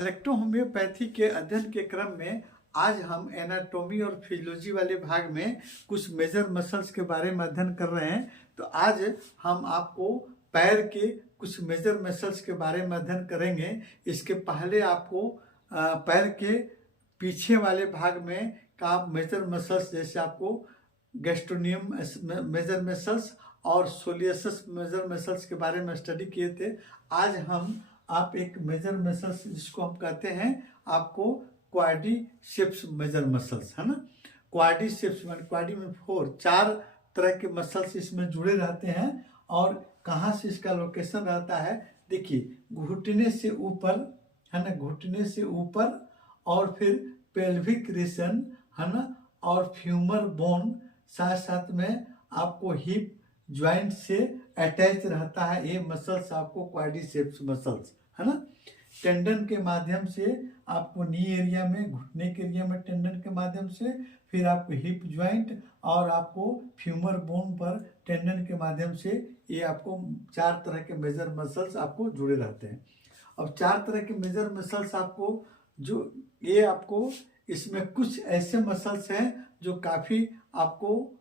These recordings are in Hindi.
इलेक्ट्रोहोम्योपैथी के अध्ययन के क्रम में आज हम एनाटॉमी और फिजियोलॉजी वाले भाग में कुछ मेजर मसल्स के बारे में अध्ययन कर रहे हैं। तो आज हम आपको पैर के कुछ मेजर मसल्स के बारे में अध्ययन करेंगे। इसके पहले आपको पैर के पीछे वाले भाग में का मेजर मसल्स, जैसे आपको गैस्ट्रोनियम मेजर मसल्स और सोलियस मेजर मसल्स के बारे में स्टडी किए थे। आज हम आप एक मेजर मसल्स जिसको हम कहते हैं आपको क्वाड्रिसेप्स मेजर मसल्स, है ना। क्वाड्रिसेप्स क्वाड्री में 4 तरह के मसल्स इसमें जुड़े रहते हैं। और कहाँ से इसका लोकेशन रहता है, देखिए घुटने से ऊपर, है ना, घुटने से ऊपर, और फिर पेल्विक रीजन, है ना, और फ्यूमर बोन, साथ साथ में आपको हिप ज्वाइंट से अटैच रहता है। ये मसल्स आपको क्वाड्रिसेप्स मसल्स, है ना। टेंडन के माध्यम से आपको नी एरिया में, घुटने के एरिया में टेंडन के माध्यम से, फिर आपको हिप ज्वाइंट और आपको फ्यूमर बोन पर टेंडन के माध्यम से, ये आपको 4 तरह के मेजर मसल्स आपको जुड़े रहते हैं। अब 4 तरह के मेजर मसल्स आपको जो ये आपको इसमें कुछ ऐसे मसल्स हैं जो काफ़ी आपको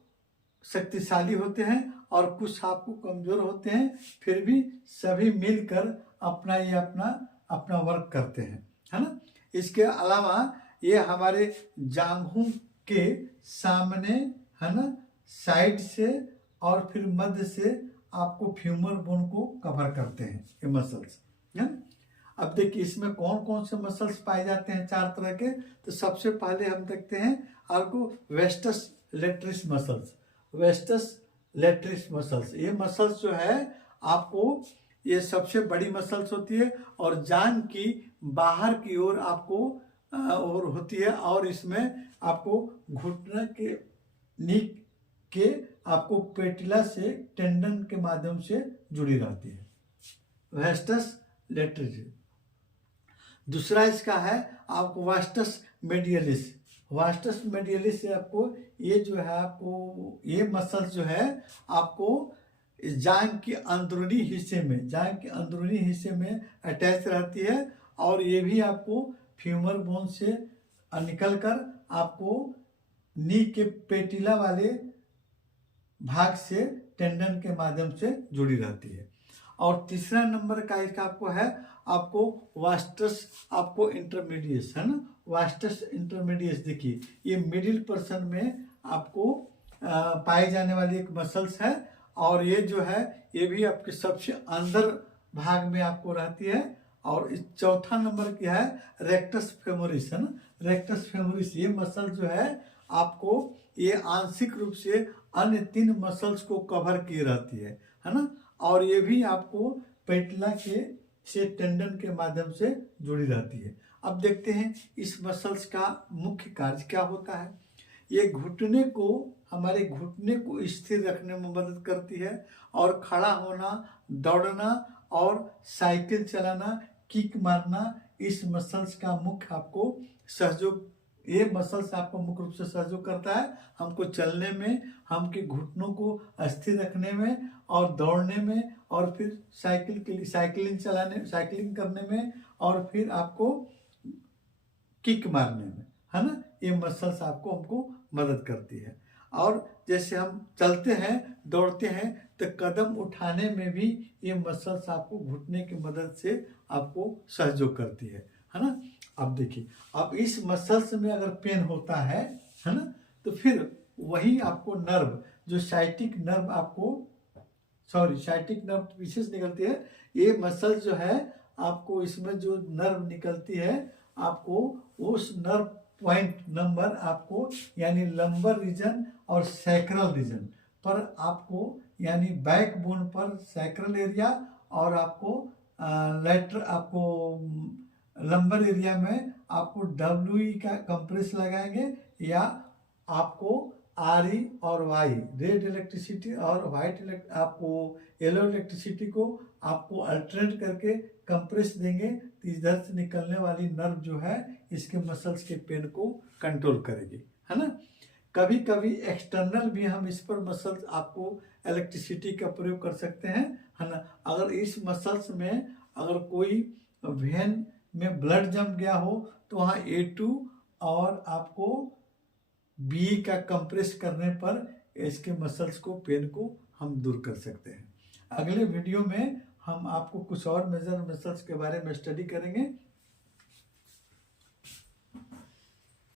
शक्तिशाली होते हैं और कुछ आपको कमजोर होते हैं, फिर भी सभी मिलकर अपना वर्क करते हैं, है ना। इसके अलावा ये हमारे जांघों के सामने, है ना, साइड से और फिर मध्य से आपको फ्यूमर बोन को कवर करते हैं ये मसल्स, है। अब देखिए इसमें कौन कौन से मसल्स पाए जाते हैं 4 तरह के। तो सबसे पहले हम देखते हैं आपको वेस्टस लेटरिस मसल्स। वेस्टस लेटरिस मसल्स, ये मसल्स जो है आपको, ये सबसे बड़ी मसल्स होती है और जांघ की बाहर की ओर आपको और होती है, और इसमें आपको घुटने के नीक के आपको पेटिला से टेंडन के माध्यम से जुड़ी रहती है, वेस्टस लेटरिस। दूसरा इसका है आपको वास्टस मेडियलिस। वास्टस मेडियलिस से आपको ये जो है, आपको ये मसल्स जो है आपको जांघ के अंदरूनी हिस्से में अटैच रहती है, और ये भी आपको फ्यूमर बोन से निकल कर आपको नी के पेटिला वाले भाग से टेंडन के माध्यम से जुड़ी रहती है। और तीसरा नंबर का इसका आपको है आपको वास्टस आपको इंटरमीडियस, है ना। वास्टस इंटरमीडियस, देखिए ये मिडिल पर्सन में आपको पाए जाने वाली एक मसल्स है, और ये जो है ये भी आपके सबसे अंदर भाग में आपको रहती है। और इस चौथा नंबर की है रेक्टस फेमोरिस, है ना। रेक्टस फेमोरिस ये मसल जो है आपको ये आंशिक रूप से अन्य 3 मसल्स को कवर किए रहती है ना। और ये भी आपको पेटला के से टेंडन के माध्यम से जुड़ी रहती है। अब देखते हैं इस मसल्स का मुख्य कार्य क्या होता है। ये हमारे घुटने को स्थिर रखने में मदद करती है, और खड़ा होना, दौड़ना और साइकिल चलाना, किक मारना, इस मसल्स का मुख्य आपको सहयोग, ये मसल्स आपको मुख्य रूप से सहयोग करता है हमको चलने में, हमके घुटनों को स्थिर रखने में और दौड़ने में, और फिर साइकिलिंग करने में, और फिर आपको किक मारने में, है ना। ये मसल्स हमको मदद करती है। और जैसे हम चलते हैं, दौड़ते हैं, तो कदम उठाने में भी ये मसल्स आपको घुटने की मदद से आपको सहयोग करती है ना। अब देखिए, अब इस मसल्स में अगर पेन होता है ना, तो फिर वही आपको नर्व, जो साइटिक नर्व विशेष निकलती है, ये मसल जो है आपको, इसमें जो नर्व निकलती है आपको उस नर्व पॉइंट नंबर आपको, यानी लंबर रीजन और सैक्रल रीजन पर आपको, यानी बैक बोन पर सैक्रल एरिया, और आपको लंबर एरिया में आपको WE का कंप्रेस लगाएंगे, या आपको RE और Y, रेड इलेक्ट्रिसिटी और व्हाइट आपको येलो इलेक्ट्रिसिटी को आपको अल्टरनेट करके कंप्रेस देंगे, तो इधर से निकलने वाली नर्व जो है इसके मसल्स के पेन को कंट्रोल करेगी, है ना। कभी कभी एक्सटर्नल भी हम इस पर मसल्स आपको इलेक्ट्रिसिटी का प्रयोग कर सकते हैं, है ना। अगर इस मसल्स में अगर कोई वेन में ब्लड जम गया हो तो वहाँ A2 और आपको B का कंप्रेस करने पर इसके मसल्स को, पेन को हम दूर कर सकते हैं। अगले वीडियो में हम आपको कुछ और मेजर मसल्स के बारे में स्टडी करेंगे।